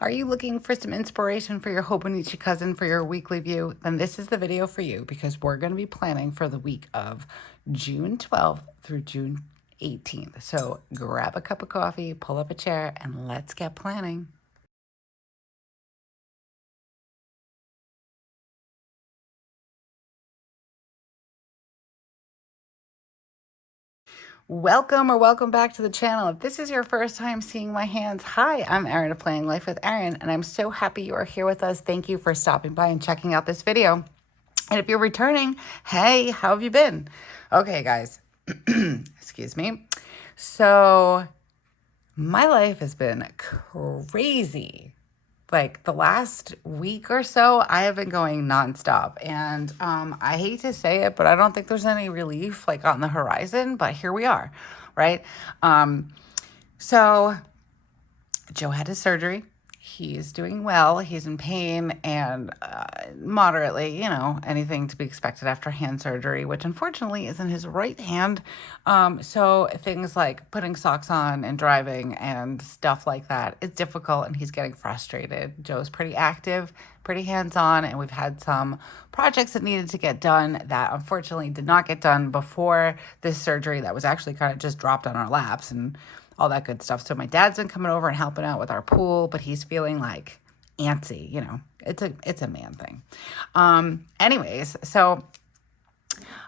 Are you looking for some inspiration for your Hobonichi cousin for your weekly view? Then this is the video for you because we're going to be planning for the week of June 12th through June 18th. So grab a cup of coffee, pull up a chair, and let's get planning. Welcome back to the channel. If this is your first time seeing my hands, hi, I'm Erin of Playing Life with Erin, and I'm so happy you are here with us. Thank you for stopping by and checking out this video. And if you're returning, hey, how have you been? Okay, guys, excuse me. So my life has been crazy. Like the last week or so, I have been going nonstop. And I hate to say it, but I don't think there's any relief like on the horizon, but here we are, right? So Joe had his surgery. He's doing well. He's in pain and moderately, anything to be expected after hand surgery, which unfortunately is in his right hand. So things like putting socks on and driving and stuff like that is difficult, and he's getting frustrated. Joe's pretty active, pretty hands-on, and we've had some projects that needed to get done that unfortunately did not get done before this surgery that was actually kind of just dropped on our laps and all that good stuff. So my dad's been coming over and helping out with our pool, but he's feeling like antsy, it's a man thing. Anyways, so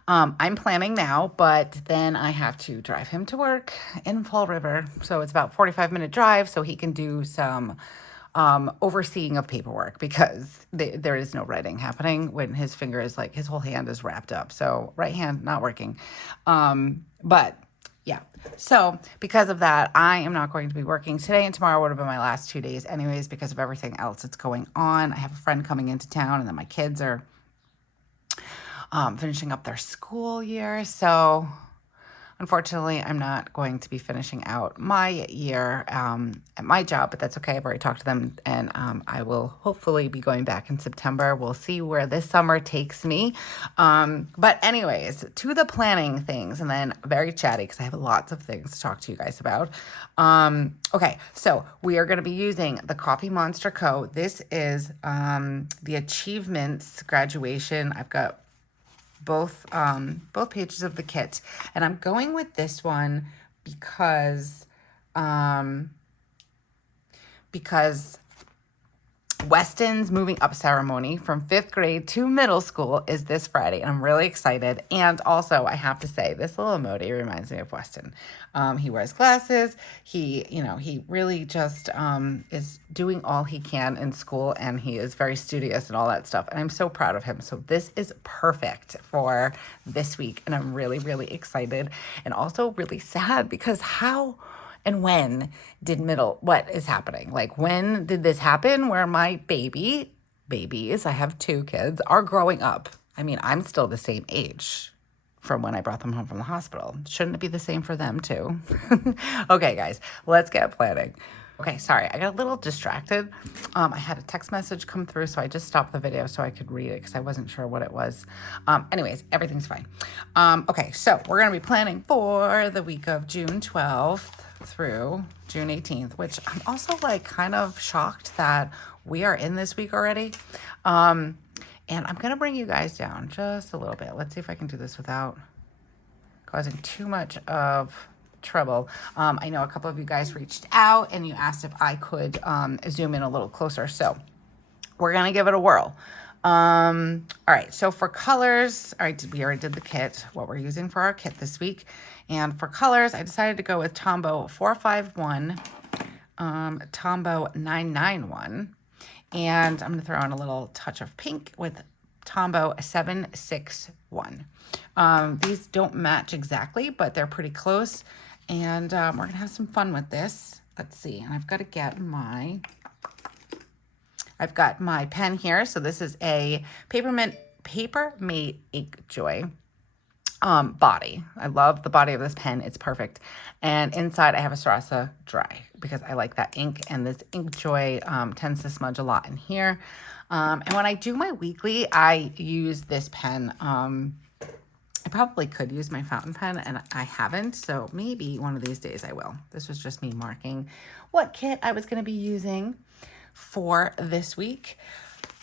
I'm planning now, but then I have to drive him to work in Fall River. So it's about 45-minute drive so he can do some overseeing of paperwork because there is no writing happening when his finger is like, his whole hand is wrapped up. So right hand not working. But yeah. So because of that, I am not going to be working today, and tomorrow would have been my last 2 days anyways because of everything else that's going on. I have a friend coming into town, and then my kids are finishing up their school year. So unfortunately, I'm not going to be finishing out my year at my job, but that's okay. I've already talked to them, and I will hopefully be going back in September. We'll see where this summer takes me. But anyways, to the planning things, and then very chatty because I have lots of things to talk to you guys about. Okay, so we are going to be using the TheCoffeeMonsterzco. This is the Achievements graduation. I've got both pages of the kit, and I'm going with this one because Weston's moving up ceremony from 5th grade to middle school is this Friday, and I'm really excited. And also, I have to say, this little emoji reminds me of Weston. He wears glasses. He really just is doing all he can in school, and he is very studious and all that stuff. And I'm so proud of him. So this is perfect for this week, and I'm really, really excited, and also really sad because how and when did what is happening? Like, when did this happen where my babies, I have 2 kids, are growing up? I mean, I'm still the same age from when I brought them home from the hospital. Shouldn't it be the same for them too? Okay, guys, let's get planning. Okay, sorry, I got a little distracted. I had a text message come through, so I just stopped the video so I could read it because I wasn't sure what it was. Anyways, everything's fine. Okay, so we're going to be planning for the week of June 12th through June 18th, which I'm also like kind of shocked that we are in this week already. And I'm going to bring you guys down just a little bit. Let's see if I can do this without causing too much of trouble. I know a couple of you guys reached out and you asked if I could zoom in a little closer. So we're going to give it a whirl. All right. So for colors, all right, we already did the kit, what we're using for our kit this week. And for colors, I decided to go with Tombow 451, Tombow 991, and I'm going to throw in a little touch of pink with Tombow 761. These don't match exactly, but they're pretty close. And we're going to have some fun with this. Let's see. And I've got to get I've got my pen here. So this is a Paper Mate Ink Joy body. I love the body of this pen. It's perfect. And inside I have a Sarasa Dry because I like that ink. And this Ink Joy tends to smudge a lot in here. And when I do my weekly, I use this pen. I probably could use my fountain pen, and I haven't, so maybe one of these days I will. This was just me marking what kit I was going to be using for this week.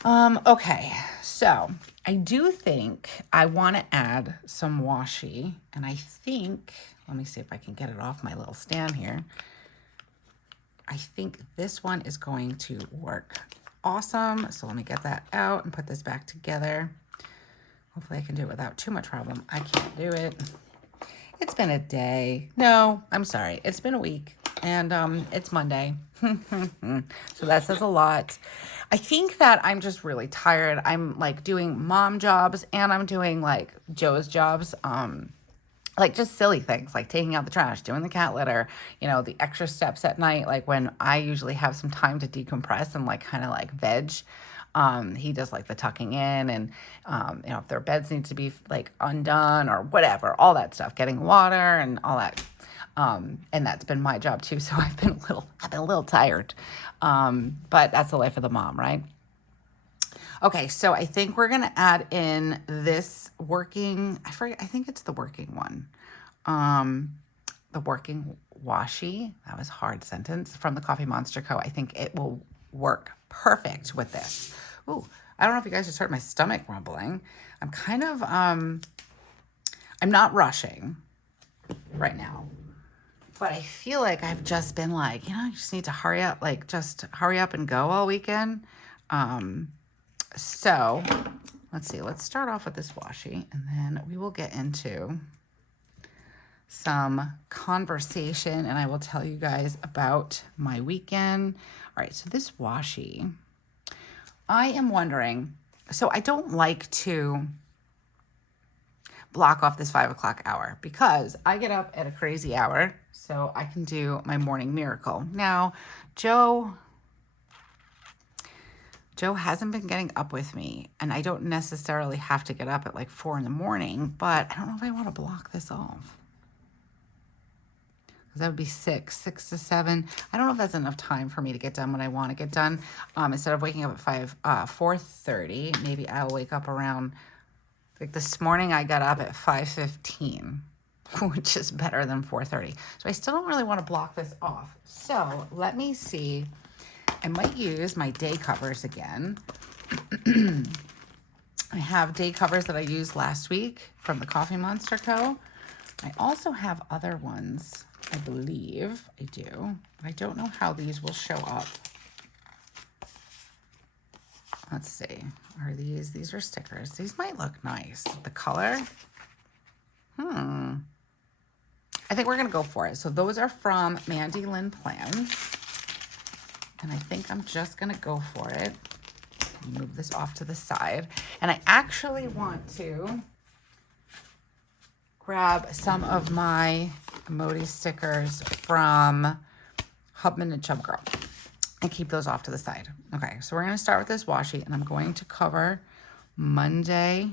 Okay, so I do think I want to add some washi, and I think, let me see if I can get it off my little stand here. I think this one is going to work awesome. So let me get that out and put this back together. Hopefully I can do it without too much problem. I can't do it. It's been a day. No, I'm sorry. It's been a week, and it's Monday. So that says a lot. I think that I'm just really tired. I'm like doing mom jobs, and I'm doing like Joe's jobs. Like just silly things like taking out the trash, doing the cat litter, you know, the extra steps at night, like when I usually have some time to decompress and like kind of like veg. He does like the tucking in and, you know, if their beds need to be like undone or whatever, all that stuff, getting water and all that. And that's been my job too. So I've been a little tired. But that's the life of the mom, right? Okay, so I think we're gonna add in this working, I think it's the working one. The working washi, that was a hard sentence, from the TheCoffeeMonsterzco. I think it will work perfect with this. Ooh, I don't know if you guys just heard my stomach rumbling. I'm kind of, I'm not rushing right now, but I feel like I've just been like, you know, I just need to hurry up, like just hurry up and go all weekend. So let's see, let's start off with this washi, and then we will get into some conversation, and I will tell you guys about my weekend. All right, so this washi, I am wondering, so I don't like to block off this 5 o'clock hour because I get up at a crazy hour so I can do my morning miracle. Now, Joe hasn't been getting up with me, and I don't necessarily have to get up at like 4 in the morning, but I don't know if I want to block this off. Because that would be 6 to 7. I don't know if that's enough time for me to get done what I want to get done. Instead of waking up at 4:30, maybe I'll wake up around, like this morning I got up at 5:15, which is better than 4:30. So I still don't really want to block this off. So let me see. I might use my day covers again. I have day covers that I used last week from the TheCoffeeMonsterzco. I also have other ones, I believe I do. I don't know how these will show up. Let's see. Are these are stickers. These might look nice. The color. I think we're going to go for it. So those are from Mandy Lynn Plans. And I think I'm just going to go for it. Move this off to the side. And I actually want to grab some of my emoji stickers from Hubman and Chubgirl and keep those off to the side. Okay, so we're going to start with this washi, and I'm going to cover Monday,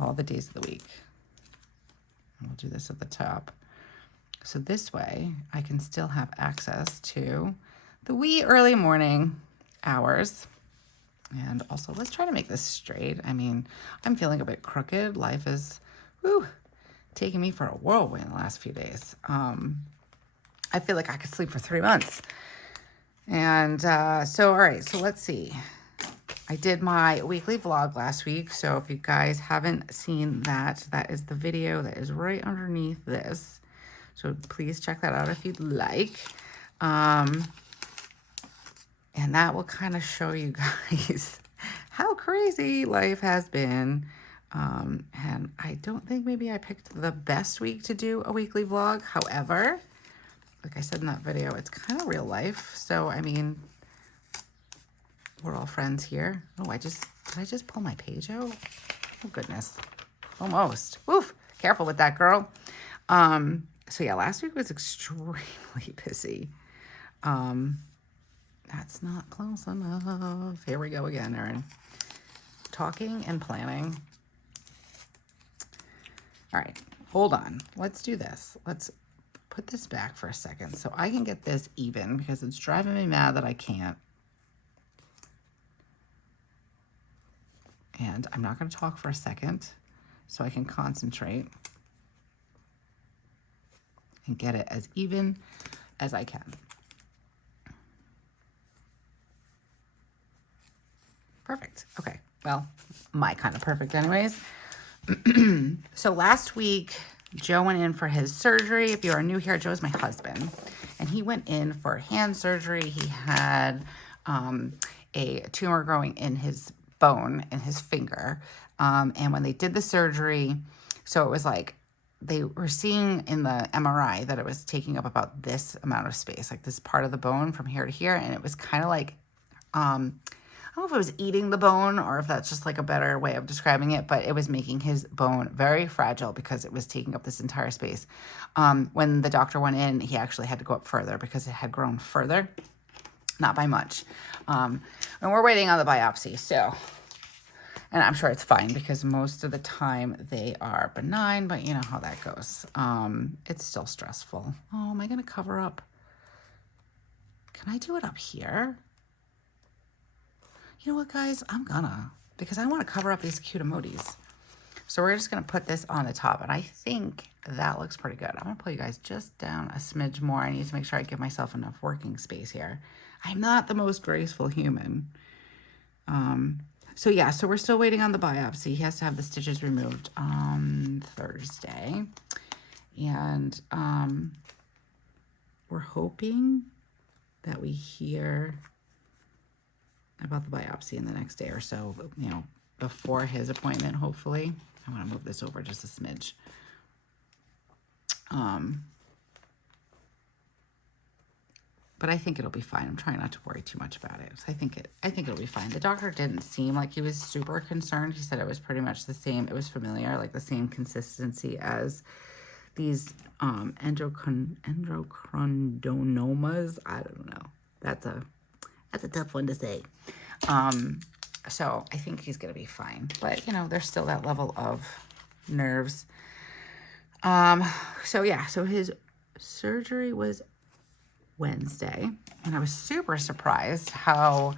all the days of the week. And we'll do this at the top. So this way I can still have access to the wee early morning hours. And also, let's try to make this straight. I mean, I'm feeling a bit crooked. Life is, taking me for a whirlwind the last few days. I feel like I could sleep for 3 months. And so, all right, so let's see. I did my weekly vlog last week. So if you guys haven't seen that, that is the video that is right underneath this. So please check that out if you'd like. And that will kind of show you guys how crazy life has been. And I don't think maybe I picked the best week to do a weekly vlog. However, like I said in that video, it's kind of real life. So, I mean, we're all friends here. Oh, did I just pull my page out? Oh, goodness. Almost. Woof. Careful with that, girl. So yeah, last week was extremely busy. That's not close enough. Here we go again, Erin. Talking and planning. All right, hold on. Let's do this. Let's put this back for a second so I can get this even because it's driving me mad that I can't. And I'm not going to talk for a second so I can concentrate and get it as even as I can. Perfect. Okay. Well, my kind of perfect anyways. So last week, Joe went in for his surgery. If you are new here, Joe is my husband. And he went in for hand surgery. He had a tumor growing in his bone, in his finger. And when they did the surgery, so it was like, they were seeing in the MRI that it was taking up about this amount of space, like this part of the bone from here to here. And it was kind of like, I don't know if it was eating the bone or if that's just like a better way of describing it, but it was making his bone very fragile because it was taking up this entire space. When the doctor went in, he actually had to go up further because it had grown further, not by much. And we're waiting on the biopsy, so... And I'm sure it's fine because most of the time they are benign, but you know how that goes. It's still stressful. Oh, am I going to cover up? Can I do it up here? You know what, guys? I'm gonna, because I want to cover up these cute emojis. So we're just going to put this on the top, and I think that looks pretty good. I'm going to pull you guys just down a smidge more. I need to make sure I give myself enough working space here. I'm not the most graceful human. So yeah, so we're still waiting on the biopsy. He has to have the stitches removed on Thursday. And we're hoping that we hear about the biopsy in the next day or so, you know, before his appointment, hopefully. I want to move this over just a smidge. But I think it'll be fine. I'm trying not to worry too much about it. I think it'll be fine. The doctor didn't seem like he was super concerned. He said it was pretty much the same. It was familiar, like the same consistency as these endochondromas. I don't know. That's a tough one to say. So I think he's gonna be fine. But you know, there's still that level of nerves. So yeah, so his surgery was Wednesday, and I was super surprised how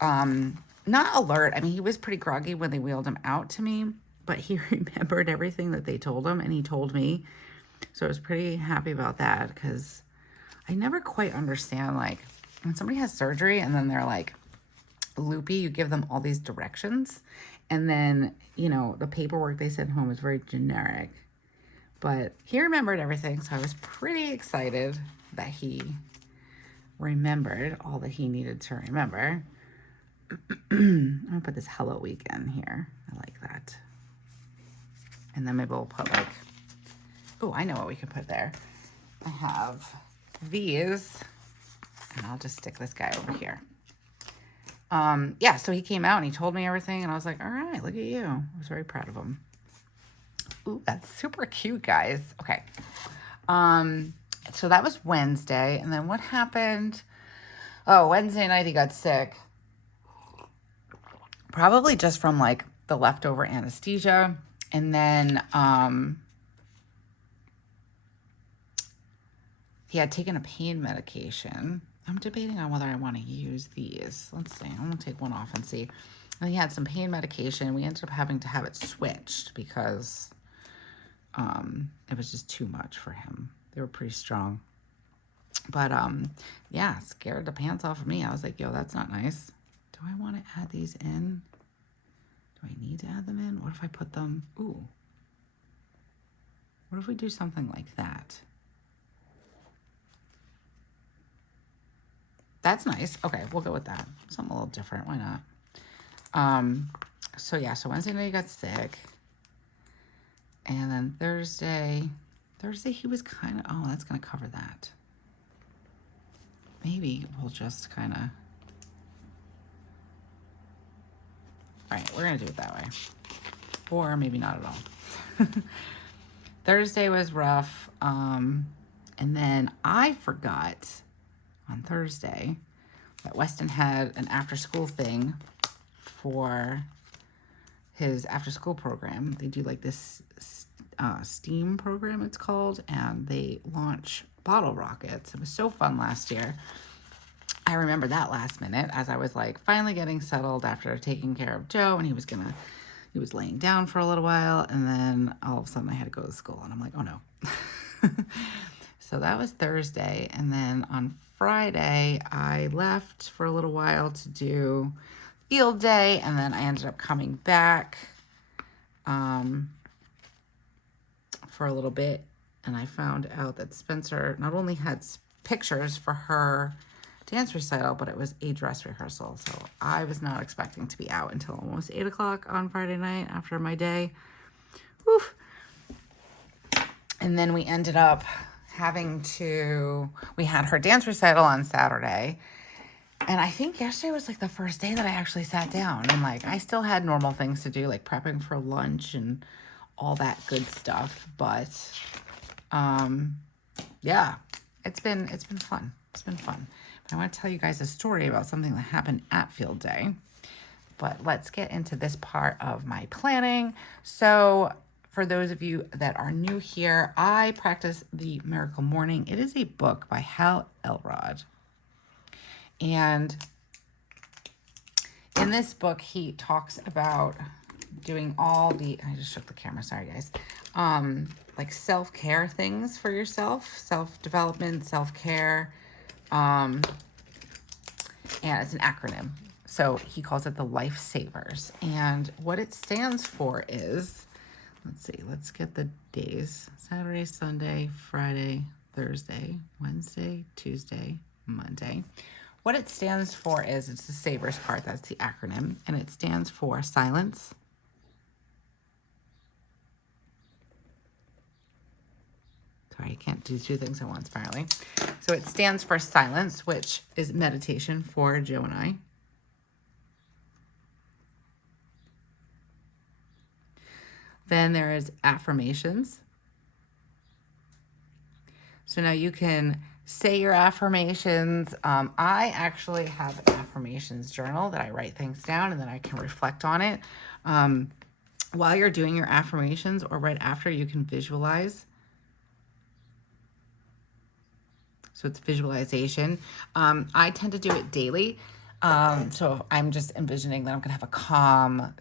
not alert. I mean, he was pretty groggy when they wheeled him out to me, but he remembered everything that they told him, and he told me. So I was pretty happy about that, because I never quite understand, like, when somebody has surgery and then they're like loopy, you give them all these directions, and then, you know, the paperwork they sent home is very generic. But he remembered everything, so I was pretty excited that he remembered all that he needed to remember. I'm gonna put this Hello Weekend here. I like that. And then maybe we'll put like, oh, I know what we can put there. I have these, and I'll just stick this guy over here. Yeah, so he came out and he told me everything, and I was like, all right, look at you. I was very proud of him. Ooh, that's super cute, guys. Okay. So that was Wednesday, and then what happened? Oh, Wednesday night he got sick. Probably just from like the leftover anesthesia, and then he had taken a pain medication. I'm debating on whether I want to use these. Let's see. I'm gonna take one off and see. And he had some pain medication. We ended up having to have it switched because it was just too much for him. They were pretty strong. But yeah, scared the pants off of me. I was like, yo, that's not nice. Do I want to add these in? Do I need to add them in? What if I put them? Ooh. What if we do something like that? That's nice. Okay, we'll go with that. Something a little different. Why not? So yeah, so Wednesday night he got sick. And then Thursday he was kind of, oh, that's going to cover that. Maybe we'll just kind of, all right, we're going to do it that way. Or maybe not at all. Thursday was rough. And then I forgot on Thursday that Weston had an after-school thing for his after-school program. They do like this STEAM program, it's called, and they launch bottle rockets. It was so fun last year. I remember that last minute as I was like finally getting settled after taking care of Joe, and he was laying down for a little while, and then all of a sudden I had to go to school, and I'm like, oh no. So that was Thursday, and then on Friday I left for a little while to do field day, and then I ended up coming back for a little bit, and I found out that Spencer not only had pictures for her dance recital, but it was a dress rehearsal. So I was not expecting to be out until almost 8 o'clock on Friday night after my day. Whew. And then we ended up we had her dance recital on Saturday. And I think yesterday was like the first day that I actually sat down, and like I still had normal things to do, like prepping for lunch and all that good stuff. But yeah, it's been fun. It's been fun. But I want to tell you guys a story about something that happened at field day. But let's get into this part of my planning. So for those of you that are new here, I practice the Miracle Morning. It is a book by Hal Elrod. And in this book, he talks about doing all the, I just shook the camera, sorry guys, like self-care things for yourself, self-development, self-care, and it's an acronym. So he calls it the Life Savers. And what it stands for is, let's see, let's get the days. Saturday, Sunday, Friday, Thursday, Wednesday, Tuesday, Monday. What it stands for is, it's the Savers part, that's the acronym, and it stands for silence, sorry, I can't do two things at once apparently. So it stands for silence, which is meditation for Joe and I. Then there is affirmations. So now you can say your affirmations. I actually have an affirmations journal that I write things down and then I can reflect on it. While you're doing your affirmations or right after, you can visualize. So it's visualization. I tend to do it daily. So I'm just envisioning that I'm gonna have a calm,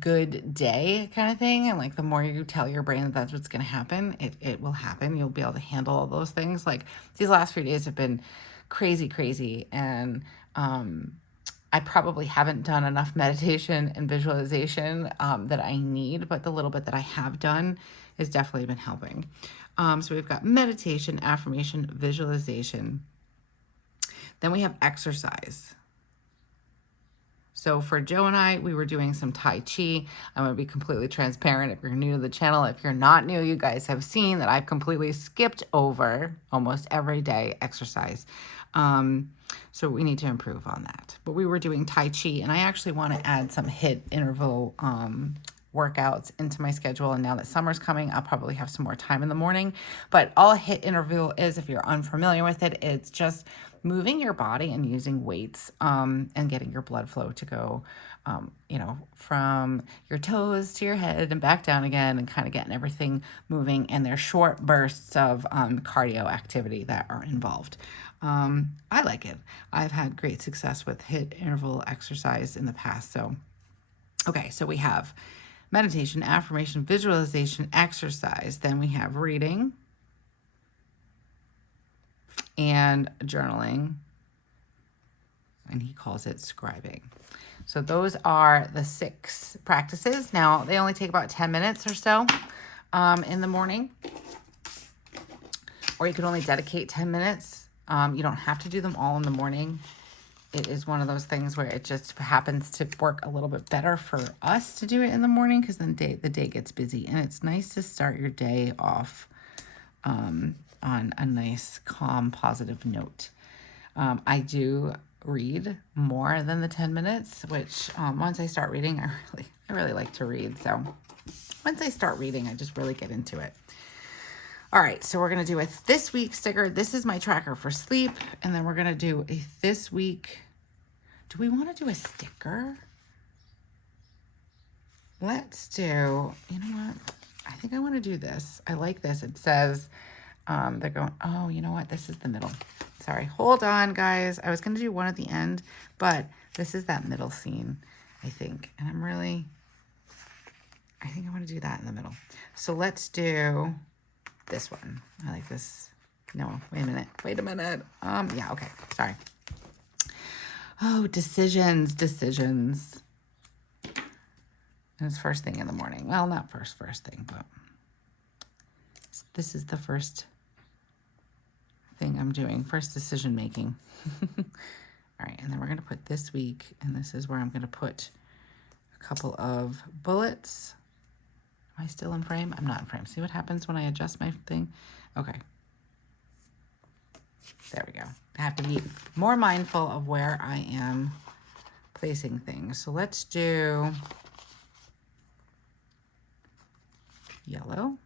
good day kind of thing. And like the more you tell your brain that that's what's going to happen, it will happen. You'll be able to handle all those things. Like these last few days have been crazy. And I probably haven't done enough meditation and visualization that I need, but the little bit that I have done has definitely been helping. So we've got meditation, affirmation, visualization. Then we have exercise. So for Joe and I, we were doing some Tai Chi. I'm going to be completely transparent. If you're new to the channel, if you're not new, you guys have seen that I've completely skipped over almost every day exercise. So we need to improve on that. But we were doing Tai Chi, and I actually want to add some HIIT interval workouts into my schedule. And now that summer's coming, I'll probably have some more time in the morning. But all a HIIT interval is, if you're unfamiliar with it, it's just moving your body and using weights and getting your blood flow to go, from your toes to your head and back down again, and kind of getting everything moving. And there's short bursts of cardio activity that are involved. I like it. I've had great success with HIIT interval exercise in the past. So, okay, so we have meditation, affirmation, visualization, exercise. Then we have reading and journaling, and he calls it scribing. So those are the 6 practices. Now, they only take about 10 minutes or so in the morning, or you could only dedicate 10 minutes. You don't have to do them all in the morning. It is one of those things where it just happens to work a little bit better for us to do it in the morning, because then the day gets busy, and it's nice to start your day off on a nice, calm, positive note. I do read more than the 10 minutes, which once I start reading, I really like to read. So once I start reading, I just really get into it. All right, so we're going to do a this week sticker. This is my tracker for sleep. And then we're going to do a this week. Do we want to do a sticker? Let's do, you know what? I think I want to do this. I like this. It says, they're going, oh, you know what? This is the middle. Sorry, hold on, guys. I was going to do one at the end, but this is that middle scene, I think. And I think I want to do that in the middle. So let's do this one. I like this. No, wait a minute. Yeah, okay. Sorry. Oh, decisions. And it's first thing in the morning. Well, not first thing, but this is the first thing I'm doing. First decision making. All right, and then we're going to put this week, and this is where I'm going to put a couple of bullets. Am I still in frame? I'm not in frame. See what happens when I adjust my thing? Okay. There we go. I have to be more mindful of where I am placing things. So let's do yellow.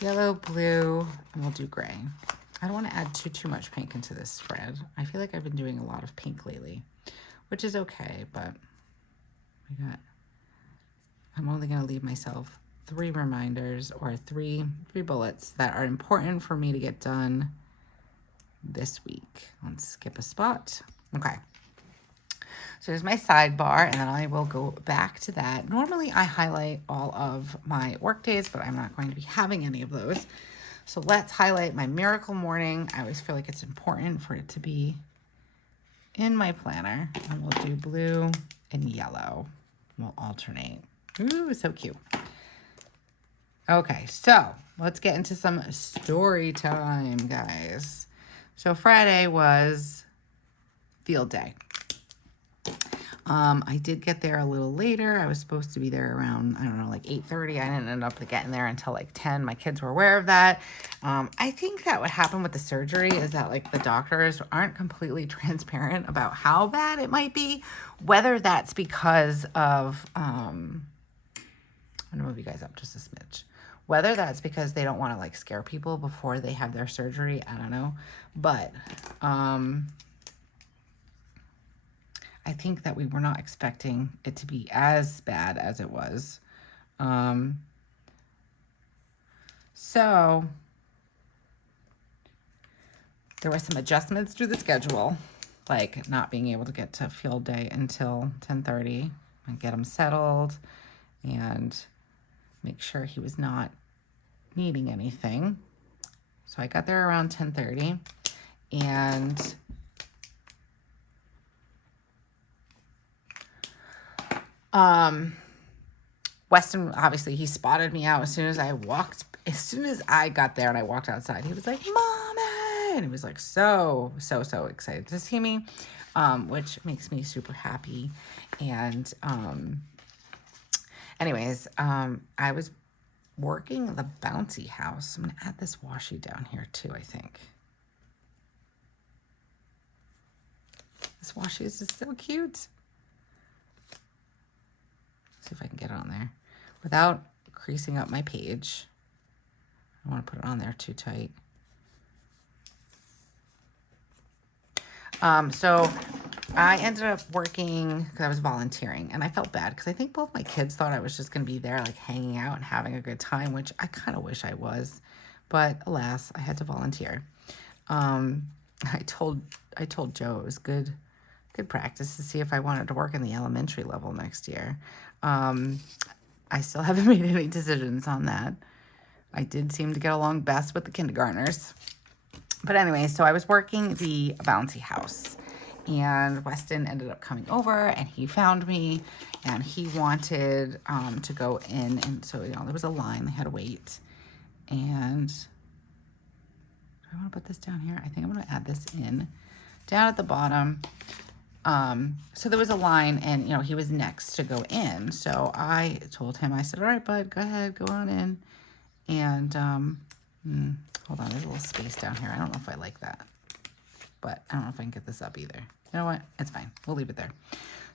Yellow, blue, and we'll do gray. I don't want to add too much pink into this spread. I feel like I've been doing a lot of pink lately, which is okay, but I'm only going to leave myself 3 reminders or three bullets that are important for me to get done this week. Let's skip a spot. Okay. So here's my sidebar, and then I will go back to that. Normally I highlight all of my work days, but I'm not going to be having any of those. So let's highlight my miracle morning. I always feel like it's important for it to be in my planner. And we'll do blue and yellow. We'll alternate. Ooh, so cute. Okay, so let's get into some story time, guys. So Friday was field day. I did get there a little later. I was supposed to be there around, I don't know, like 8:30. I didn't end up getting there until like 10. My kids were aware of that. I think that what happened with the surgery is that like the doctors aren't completely transparent about how bad it might be, whether that's because of, I'm gonna move you guys up just a smidge. Whether that's because they don't want to like scare people before they have their surgery, I don't know. But, I think that we were not expecting it to be as bad as it was. So there were some adjustments to the schedule, like not being able to get to field day until 10:30 and get him settled and make sure he was not needing anything. So I got there around 10:30, and Weston, obviously, he spotted me out as soon as I got there and I walked outside. He was like, "Mommy!" And he was like so excited to see me, which makes me super happy. And anyways, I was working the bouncy house. I'm going to add this washi down here too, I think. This washi is just so cute. See if I can get it on there without creasing up my page. I don't want to put it on there too tight. So I ended up working because I was volunteering, and I felt bad because I think both my kids thought I was just going to be there like hanging out and having a good time, which I kind of wish I was, but alas, I had to volunteer. I told Joe it was good practice to see if I wanted to work in the elementary level next year. I still haven't made any decisions on that. I did seem to get along best with the kindergartners. But anyway, so I was working the bouncy house, and Weston ended up coming over, and he found me, and he wanted to go in, and so there was a line. They had to wait. And do I want to put this down here? I think I'm going to add this in down at the bottom. So there was a line, and he was next to go in. So I told him, I said, "All right, bud, go ahead, go on in." And hold on, there's a little space down here. I don't know if I like that, but I don't know if I can get this up either. You know what? It's fine. We'll leave it there.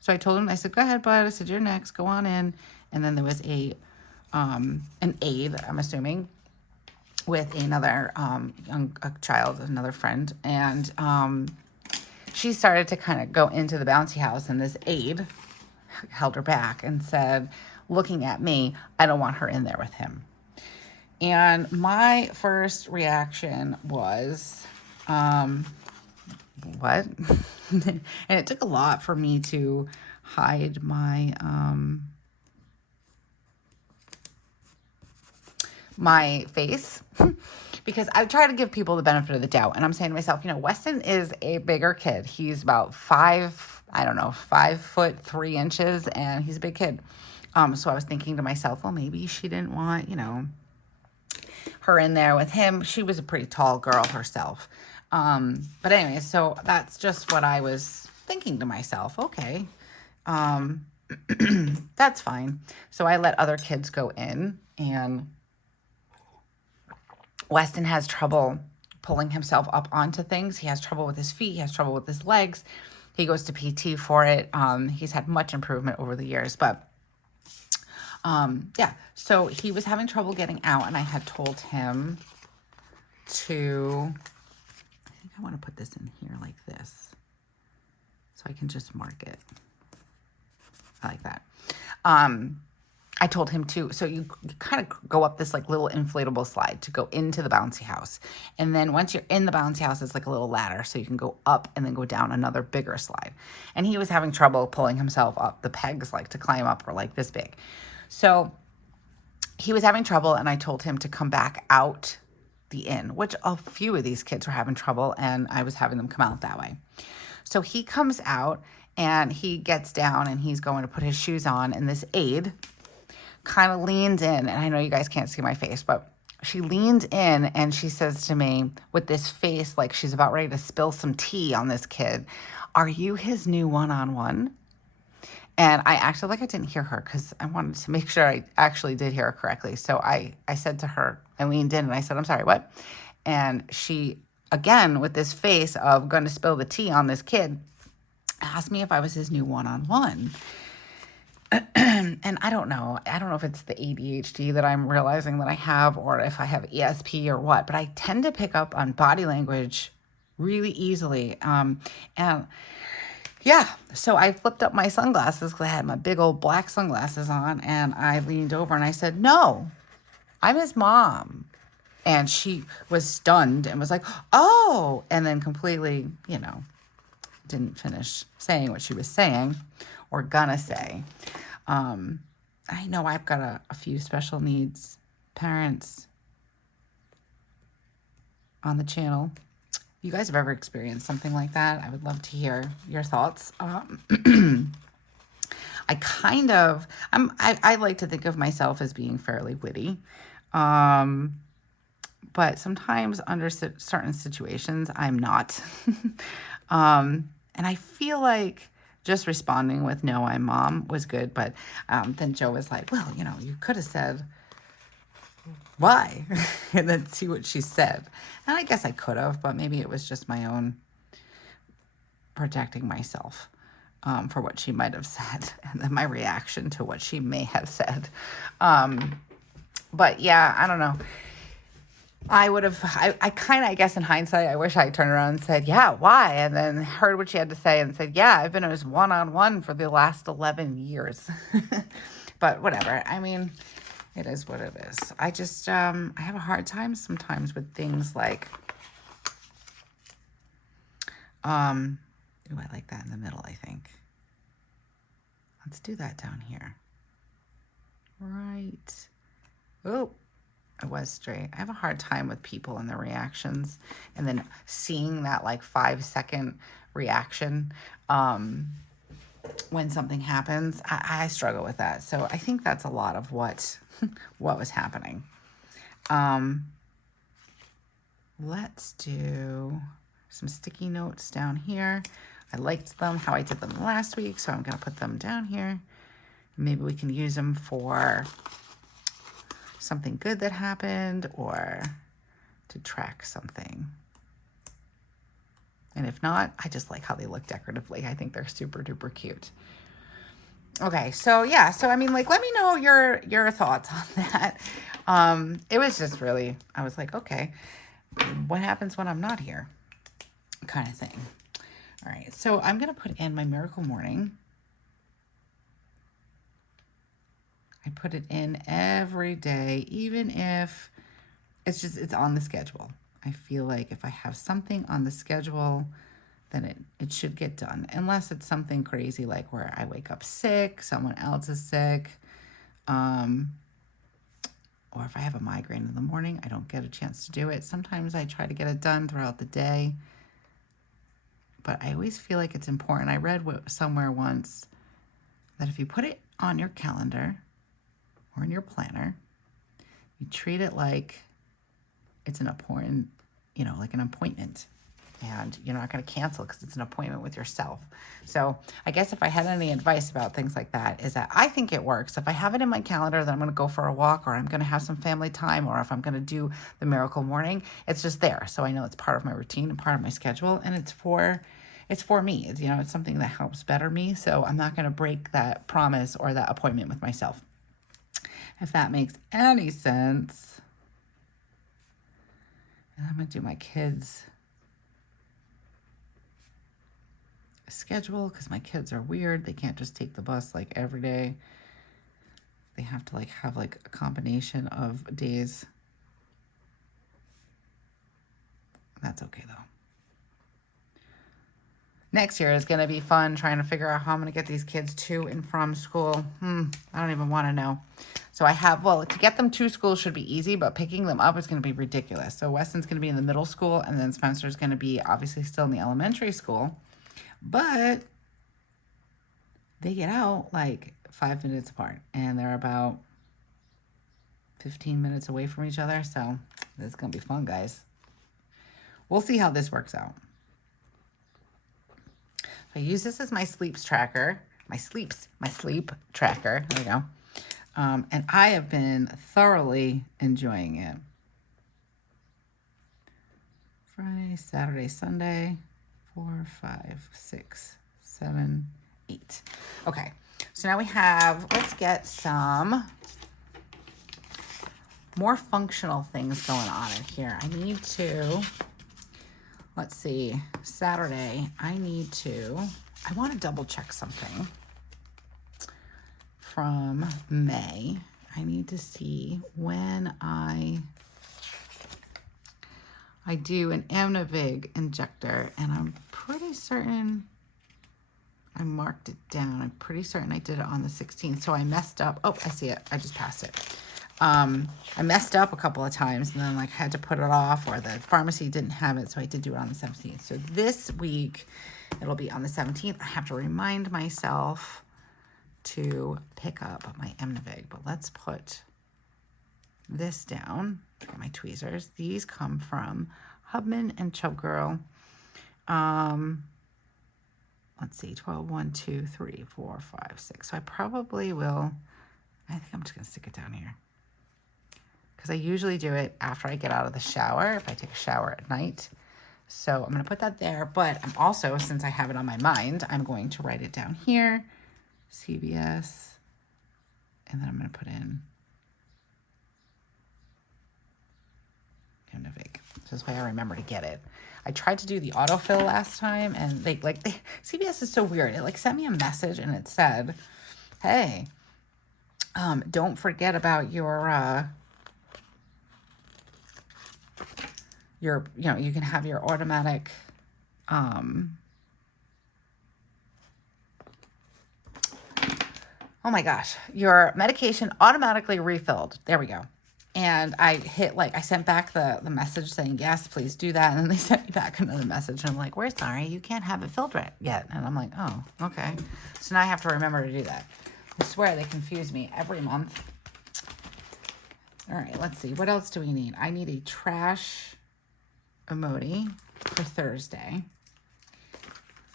So I told him, I said, "Go ahead, bud." I said, "You're next. Go on in." And then there was an aide, I'm assuming, with another a child, another friend, and she started to kind of go into the bouncy house, and this aide held her back and said, looking at me, "I don't want her in there with him." And my first reaction was, what? And it took a lot for me to hide my, my face because I try to give people the benefit of the doubt. And I'm saying to myself, you know, Weston is a bigger kid. He's about 5'3" and he's a big kid. So I was thinking to myself, well, maybe she didn't want, you know, her in there with him. She was a pretty tall girl herself. But anyway, so that's just what I was thinking to myself. Okay, that's fine. So I let other kids go in, and Weston has trouble pulling himself up onto things. He has trouble with his feet. He has trouble with his legs. He goes to PT for it. He's had much improvement over the years, but yeah, so he was having trouble getting out, and I had told him to, I think I want to put this in here like this, so I can just mark it. I like that. I told him to, so you kind of go up this like little inflatable slide to go into the bouncy house. And then once you're in the bouncy house, it's like a little ladder. So you can go up and then go down another bigger slide. And he was having trouble pulling himself up. The pegs like to climb up were like this big. So he was having trouble, and I told him to come back out the inn, which a few of these kids were having trouble, and I was having them come out that way. So he comes out, and he gets down, and he's going to put his shoes on, and this aide kind of leans in, and I know you guys can't see my face, but she leans in, and she says to me with this face like she's about ready to spill some tea on this kid, "Are you his new one-on-one?" And I acted like I didn't hear her because I wanted to make sure I actually did hear her correctly. So I said to her, I leaned in and I said, "I'm sorry, what?" And she, again, with this face of going to spill the tea on this kid, asked me if I was his new one-on-one. And I don't know. I don't know if it's the ADHD that I'm realizing that I have, or if I have ESP or what, but I tend to pick up on body language really easily. And yeah, so I flipped up my sunglasses because I had my big old black sunglasses on, and I leaned over and I said, "No, I'm his mom." And she was stunned and was like, "Oh," and then completely, you know, didn't finish saying what she was saying or gonna say. I know I've got a few special needs parents on the channel. You guys have ever experienced something like that? I would love to hear your thoughts. I like to think of myself as being fairly witty. But sometimes under certain situations, I'm not. And I feel like just responding with "No, I'm mom" was good. But then Joe was like, "Well, you know, you could have said, why?" and then see what she said. And I guess I could have, but maybe it was just my own protecting myself for what she might have said, and then my reaction to what she may have said. But yeah, I don't know. I kind of, I guess in hindsight, I wish I turned around and said, "Yeah, why?" And then heard what she had to say and said, "Yeah, I've been his one-on-one for the last 11 years. But whatever. I mean, it is what it is. I just, I have a hard time sometimes with things like, ooh, I like that in the middle, I think. Let's do that down here. Right. Oh, it was straight. I have a hard time with people and their reactions, and then seeing that like 5-second reaction when something happens. I struggle with that. So I think that's a lot of what was happening. Let's do some sticky notes down here. I liked them, how I did them last week, so I'm going to put them down here. Maybe we can use them for something good that happened or to track something. And if not, I just like how they look decoratively. I think they're super duper cute. Okay, so yeah, so I mean, like, let me know your thoughts on that. It was just really, I was like, okay, what happens when I'm not here? Kind of thing. All right, so I'm going to put in my Miracle Morning. I put it in every day, even if it's on the schedule. I feel like if I have something on the schedule, then it should get done. Unless it's something crazy like where I wake up sick, someone else is sick, or if I have a migraine in the morning, I don't get a chance to do it. Sometimes I try to get it done throughout the day, but I always feel like it's important. I read somewhere once that if you put it on your calendar or in your planner, you treat it like it's an important, like an appointment. And you're not going to cancel because it's an appointment with yourself. So I guess if I had any advice about things like that, is that I think it works. If I have it in my calendar that I'm going to go for a walk, or I'm going to have some family time, or if I'm going to do the miracle morning, it's just there. So I know it's part of my routine and part of my schedule, and it's for me. It's something that helps better me. So I'm not going to break that promise or that appointment with myself. If that makes any sense. And I'm going to do my kids' schedule because my kids are weird. They can't just take the bus like every day. They have to have a combination of days. That's okay though. Next year is going to be fun trying to figure out how I'm going to get these kids to and from school. I don't even want to know. So to get them to school should be easy, but picking them up is going to be ridiculous. So Weston's going to be in the middle school, and then Spencer's going to be obviously still in the elementary school. But they get out 5 minutes apart, and they're about 15 minutes away from each other. So this is going to be fun, guys. We'll see how this works out. I use this as my sleep tracker. My sleep tracker. There we go. And I have been thoroughly enjoying it. Friday, Saturday, Sunday. 4, 5, 6, 7, 8. Okay, so now let's get some more functional things going on in here. I need to, let's see, Saturday, I want to double check something from May. I need to see when I do an Amnavig injector, and I'm pretty certain I marked it down. I'm pretty certain I did it on the 16th. So I messed up. Oh, I see it. I just passed it. I messed up a couple of times and then had to put it off, or the pharmacy didn't have it. So I did do it on the 17th. So this week it'll be on the 17th. I have to remind myself to pick up my Amnavig, but let's put this down. Get my tweezers. These come from Hubman and Chubgirl. Let's see, 12, 1, 2, 3, 4, 5, 6. So I probably will, I think I'm just going to stick it down here. Because I usually do it after I get out of the shower, if I take a shower at night. So I'm going to put that there. But I'm also, since I have it on my mind, I'm going to write it down here. CVS. And then I'm going to put in Amnavig. So this way I remember to get it. I tried to do the autofill last time, and CVS is so weird. It sent me a message and it said, hey, don't forget about your you can have your automatic, oh my gosh, your medication automatically refilled. There we go. And I hit, I sent back the message saying, yes, please do that. And then they sent me back another message. And I'm like, we're sorry, you can't have it filled right yet. And I'm like, oh, okay. So now I have to remember to do that. I swear they confuse me every month. All right, let's see. What else do we need? I need a trash emoji for Thursday.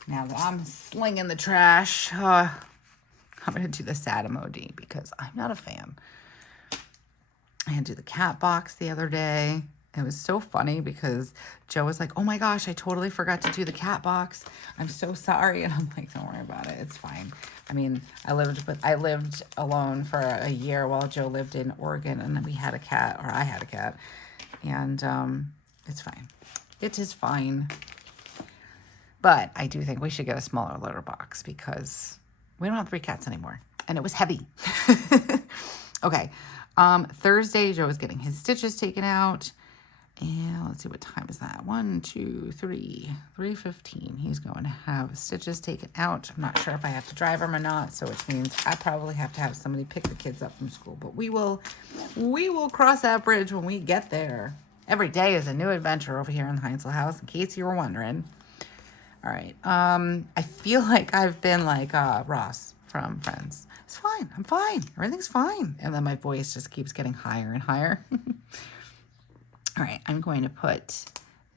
Now that I'm slinging the trash, I'm going to do the sad emoji because I'm not a fan. I had to do the cat box the other day. It was so funny because Joe was like, oh my gosh, I totally forgot to do the cat box. I'm so sorry. And I'm like, don't worry about it. It's fine. I mean, I lived alone for a year while Joe lived in Oregon, and then we had a cat, or I had a cat. And it's fine. It is fine. But I do think we should get a smaller litter box because we don't have 3 cats anymore. And it was heavy. Okay. Thursday, Joe was getting his stitches taken out. And let's see, what time is that? 1, 2, 3, 3:15. He's going to have stitches taken out. I'm not sure if I have to drive him or not, so which means I probably have to have somebody pick the kids up from school. But we will cross that bridge when we get there. Every day is a new adventure over here in the Heinzel house, in case you were wondering. All right. I feel like I've been like Ross from Friends. It's fine. I'm fine. Everything's fine. And then my voice just keeps getting higher and higher. All right, I'm going to put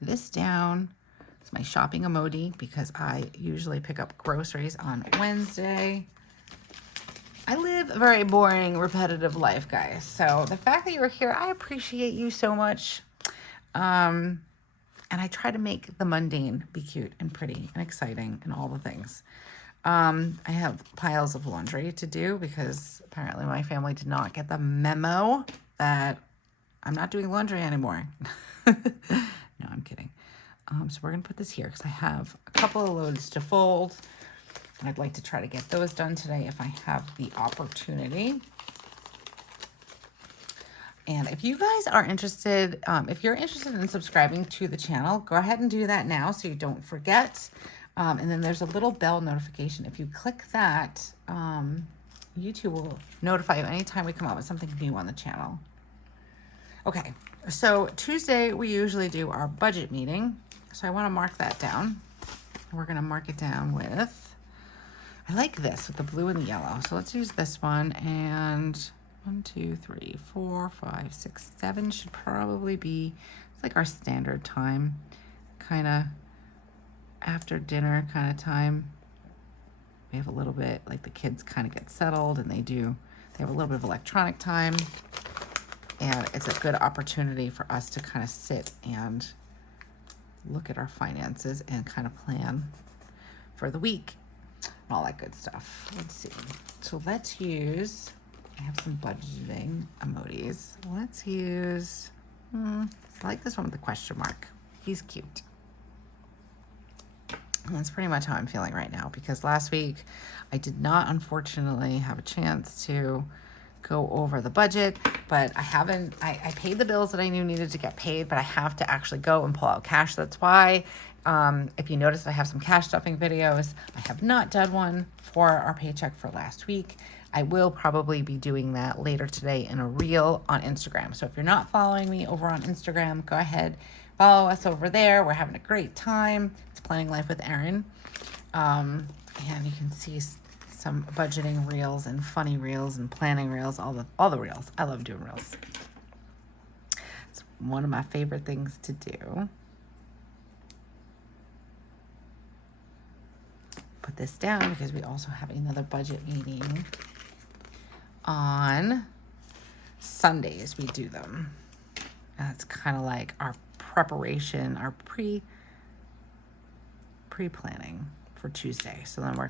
this down. It's my shopping emoji because I usually pick up groceries on Wednesday. I live a very boring, repetitive life, guys. So the fact that you're here, I appreciate you so much. And I try to make the mundane be cute and pretty and exciting and all the things. I have piles of laundry to do because apparently my family did not get the memo that I'm not doing laundry anymore. No, I'm kidding. So we're going to put this here because I have a couple of loads to fold. And I'd like to try to get those done today if I have the opportunity. And if you guys are interested, if you're interested in subscribing to the channel, go ahead and do that now so you don't forget. And then there's a little bell notification. If you click that, YouTube will notify you anytime we come out with something new on the channel. Okay, so Tuesday we usually do our budget meeting. So I want to mark that down. We're going to mark it down with, I like this with the blue and the yellow. So let's use this one. And 1, 2, 3, 4, 5, 6, 7 should probably be, it's like our standard time, kind of after dinner kind of time. We have a little bit, like the kids kind of get settled and they have a little bit of electronic time. And it's a good opportunity for us to kind of sit and look at our finances and kind of plan for the week and all that good stuff. Let's see. So let's use, I have some budgeting emojis. Let's use, I like this one with the question mark. He's cute. And that's pretty much how I'm feeling right now because last week I did not, unfortunately, have a chance to go over the budget, but I paid the bills that I knew needed to get paid, but I have to actually go and pull out cash. That's why, if you notice, I have some cash stuffing videos. I have not done one for our paycheck for last week. I will probably be doing that later today in a reel on Instagram. So if you're not following me over on Instagram, go ahead, follow us over there. We're having a great time. It's Planning Life with Erin. And you can see some budgeting reels and funny reels and planning reels, all the reels. I love doing reels. It's one of my favorite things to do. Put this down because we also have another budget meeting on Sundays. We do them. That's kind of like our preparation, our pre-planning for Tuesday. So then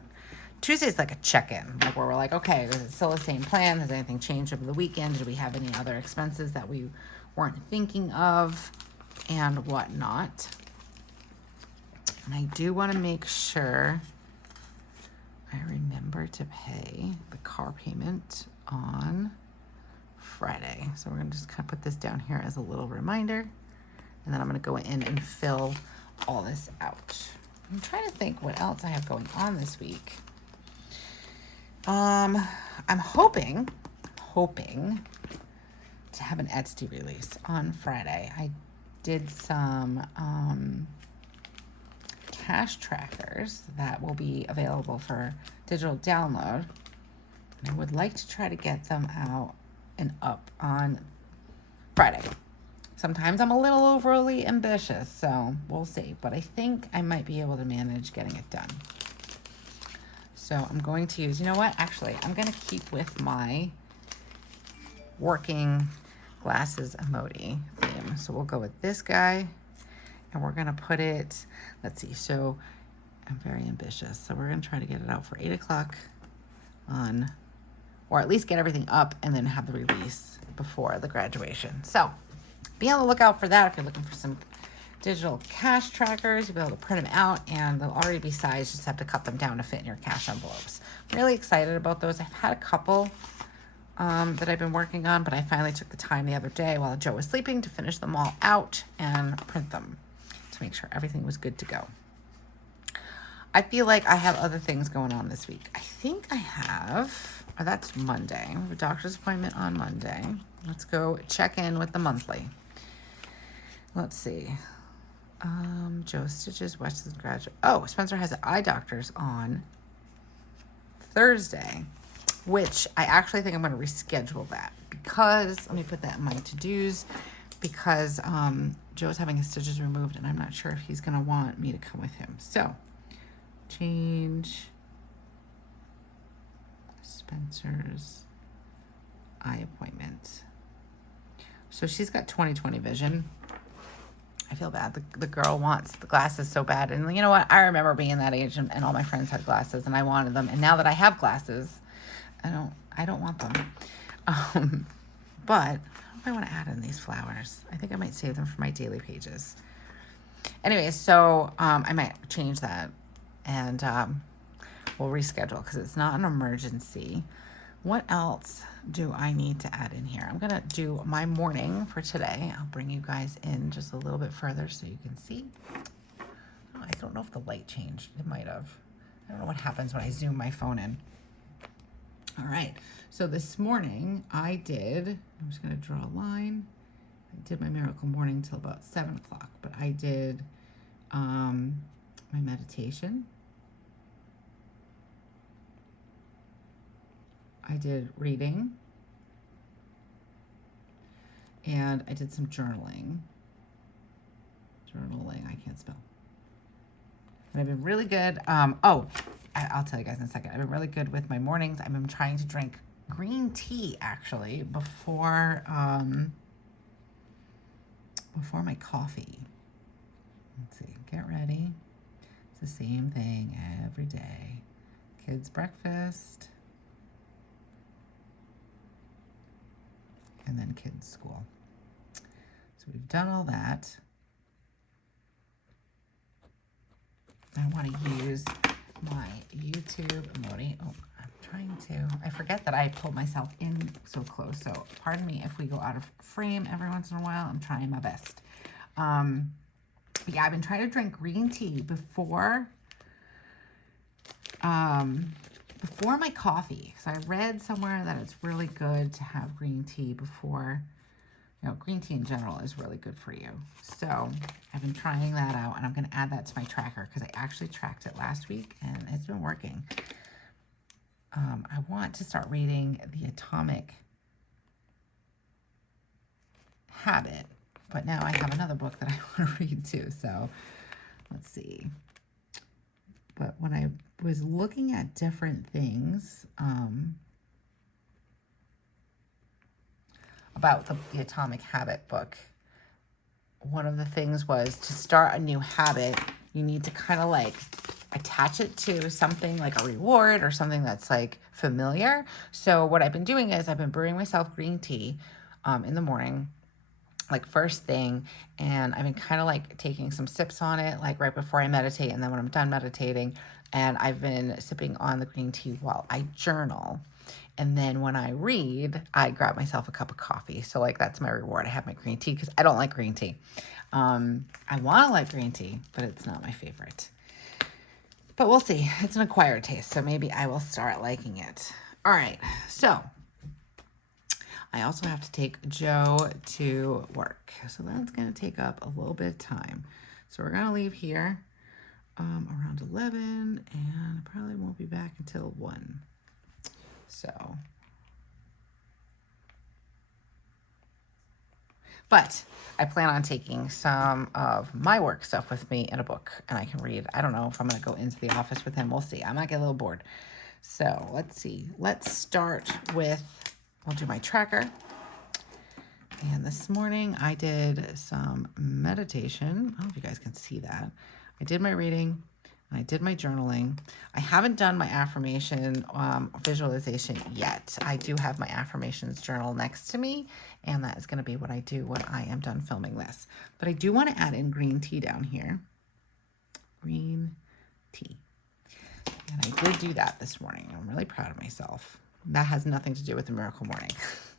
Tuesday's like a check-in, like where we're like, okay, is it still the same plan? Has anything changed over the weekend? Did we have any other expenses that we weren't thinking of and whatnot? And I do want to make sure I remember to pay the car payment on Friday. So we're going to just kind of put this down here as a little reminder. And then I'm going to go in and fill all this out. I'm trying to think what else I have going on this week. I'm hoping to have an Etsy release on Friday. I did some cash trackers that will be available for digital download. And I would like to try to get them out and up on Friday. Sometimes I'm a little overly ambitious, so we'll see. But I think I might be able to manage getting it done. So I'm going to use, you know what? Actually, I'm going to keep with my working glasses emoji theme. So we'll go with this guy and we're going to put it, let's see. So I'm very ambitious. So we're going to try to get it out for 8 o'clock on, or at least get everything up and then have the release before the graduation. So be on the lookout for that. If you're looking for some digital cash trackers, you'll be able to print them out and they'll already be sized. Just have to cut them down to fit in your cash envelopes. I'm really excited about those. I've had a couple that I've been working on, but I finally took the time the other day while Joe was sleeping to finish them all out and print them to make sure everything was good to go. I feel like I have other things going on this week. I think I have, or that's Monday. I have a doctor's appointment on Monday. Let's go check in with the monthly. Let's see. Joe Stitches, Weston's graduate. Oh, Spencer has eye doctors on Thursday, which I actually think I'm going to reschedule that because, let me put that in my to-dos, because Joe's having his stitches removed and I'm not sure if he's going to want me to come with him. So, change Spencer's eye appointment. So she's got 20/20 vision. I feel bad. The girl wants the glasses so bad. And you know what? I remember being that age and all my friends had glasses and I wanted them. And now that I have glasses, I don't want them. But I want to add in these flowers. I think I might save them for my daily pages. Anyway, so I might change that and we'll reschedule because it's not an emergency. What else do I need to add in here? I'm going to do my morning for today. I'll bring you guys in just a little bit further so you can see. Oh, I don't know if the light changed. It might have. I don't know what happens when I zoom my phone in. All right. So this morning I did, I'm just going to draw a line. I did my miracle morning till about 7 o'clock, but I did my meditation. I did reading, and I did some journaling. I can't spell. And I've been really good. I'll tell you guys in a second. I've been really good with my mornings. I've been trying to drink green tea, actually, before my coffee. Let's see, get ready. It's the same thing every day. Kids' breakfast. And then kids' school. So we've done all that. I want to use my YouTube emoji. Oh, I forget that I pulled myself in so close. So pardon me if we go out of frame every once in a while. I'm trying my best. Yeah, I've been trying to drink green tea before my coffee, because I read somewhere that it's really good to have green tea before, green tea in general is really good for you. So I've been trying that out, and I'm going to add that to my tracker because I actually tracked it last week, and it's been working. I want to start reading The Atomic Habit, but now I have another book that I want to read too, so let's see. But when I was looking at different things about the Atomic Habit book, one of the things was to start a new habit, you need to kind of like attach it to something like a reward or something that's like familiar. So what I've been doing is I've been brewing myself green tea in the morning, like first thing, and I've been kind of like taking some sips on it like right before I meditate, and then when I'm done meditating, and I've been sipping on the green tea while I journal. And then when I read, I grab myself a cup of coffee. So like that's my reward. I have my green tea because I don't like green tea. I want to like green tea, but it's not my favorite. But we'll see. It's an acquired taste, so maybe I will start liking it. All right, so I also have to take Joe to work. So that's going to take up a little bit of time. So we're going to leave here around 11, and I probably won't be back until 1. So, but I plan on taking some of my work stuff with me in a book, and I can read. I don't know if I'm going to go into the office with him. We'll see. I might get a little bored. So let's see. Let's start with, I'll do my tracker. And this morning I did some meditation. I don't know if you guys can see that. I did my reading and I did my journaling. I haven't done my affirmation visualization yet. I do have my affirmations journal next to me, and that is going to be what I do when I am done filming this. But I do want to add in green tea down here. Green tea. And I did do that this morning. I'm really proud of myself. That has nothing to do with the Miracle Morning.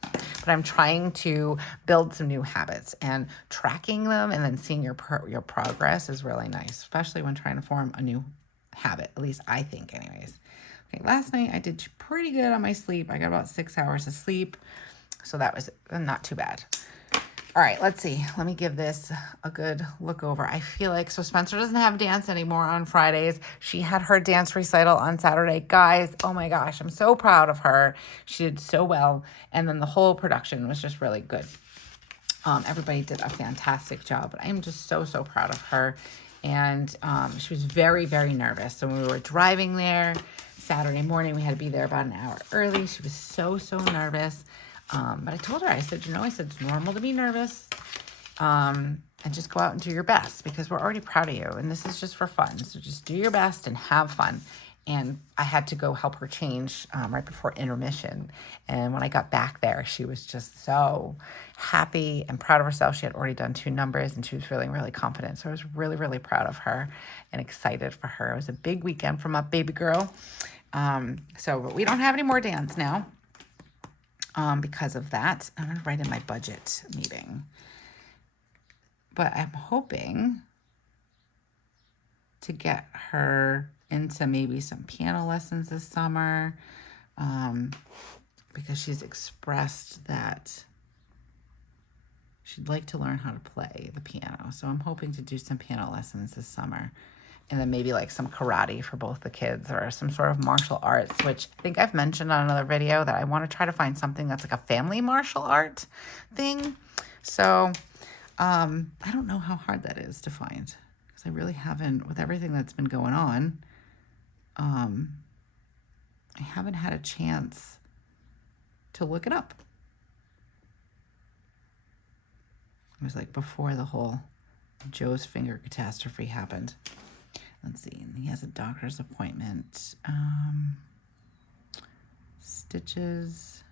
But I'm trying to build some new habits, and tracking them and then seeing your progress is really nice, especially when trying to form a new habit. At least I think anyways. Okay, last night I did pretty good on my sleep. I got about 6 hours of sleep, so that was not too bad. All right, let's see. Let me give this a good look over. I feel like, so Spencer doesn't have dance anymore on Fridays. She had her dance recital on Saturday. Guys, oh my gosh, I'm so proud of her. She did so well. And then the whole production was just really good. Everybody did a fantastic job, but I'm just so, so proud of her. And she was very, very nervous. So when we were driving there Saturday morning, we had to be there about an hour early. She was so, so nervous. But I told her, I said, it's normal to be nervous, and just go out and do your best, because we're already proud of you. And this is just for fun. So just do your best and have fun. And I had to go help her change, right before intermission. And when I got back there, she was just so happy and proud of herself. She had already done 2 numbers and she was feeling really confident. So I was really, really proud of her and excited for her. It was a big weekend from up, baby girl. But we don't have any more dance now. Because of that. I'm going to write in my budget meeting. But I'm hoping to get her into maybe some piano lessons this summer, because she's expressed that she'd like to learn how to play the piano. So I'm hoping to do some piano lessons this summer. And then maybe like some karate for both the kids, or some sort of martial arts, which I think I've mentioned on another video that I want to try to find something that's like a family martial art thing. So I don't know how hard that is to find, because I really haven't, with everything that's been going on, I haven't had a chance to look it up. It was like before the whole Joe's finger catastrophe happened. Let's see, he has a doctor's appointment. Stitches.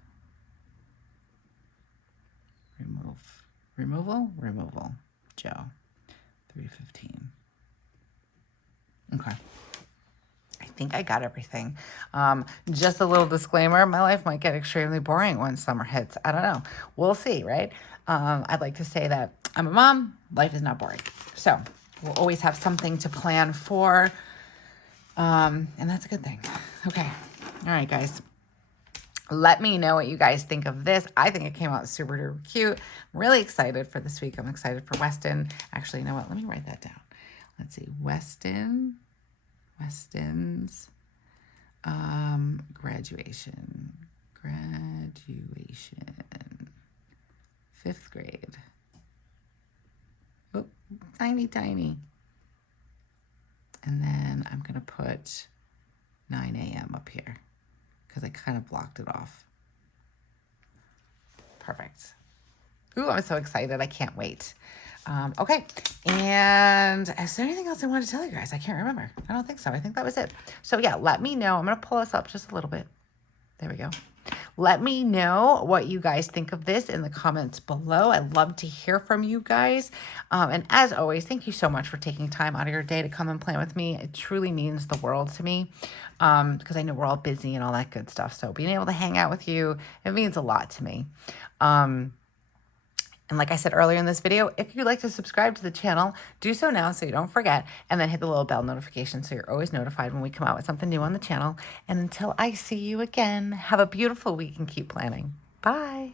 Removal. Joe. 3:15. Okay. I think I got everything. Just a little disclaimer, my life might get extremely boring when summer hits. I don't know. We'll see, right? I'd like to say that I'm a mom. Life is not boring. So we'll always have something to plan for. And that's a good thing. Okay. All right, guys. Let me know what you guys think of this. I think it came out super duper cute. I'm really excited for this week. I'm excited for Weston. Actually, you know what? Let me write that down. Let's see. Weston's graduation. 5th grade. Oh, tiny. And then I'm going to put 9 a.m. up here, because I kind of blocked it off. Perfect. Ooh, I'm so excited. I can't wait. Okay. And is there anything else I wanted to tell you guys? I can't remember. I don't think so. I think that was it. So yeah, let me know. I'm going to pull us up just a little bit. There we go. Let me know what you guys think of this in the comments below. I'd love to hear from you guys. And as always, thank you so much for taking time out of your day to come and plan with me. It truly means the world to me, because I know we're all busy and all that good stuff. So being able to hang out with you, it means a lot to me. And like I said earlier in this video, if you'd like to subscribe to the channel, do so now so you don't forget, and then hit the little bell notification so you're always notified when we come out with something new on the channel. And until I see you again, have a beautiful week and keep planning. Bye.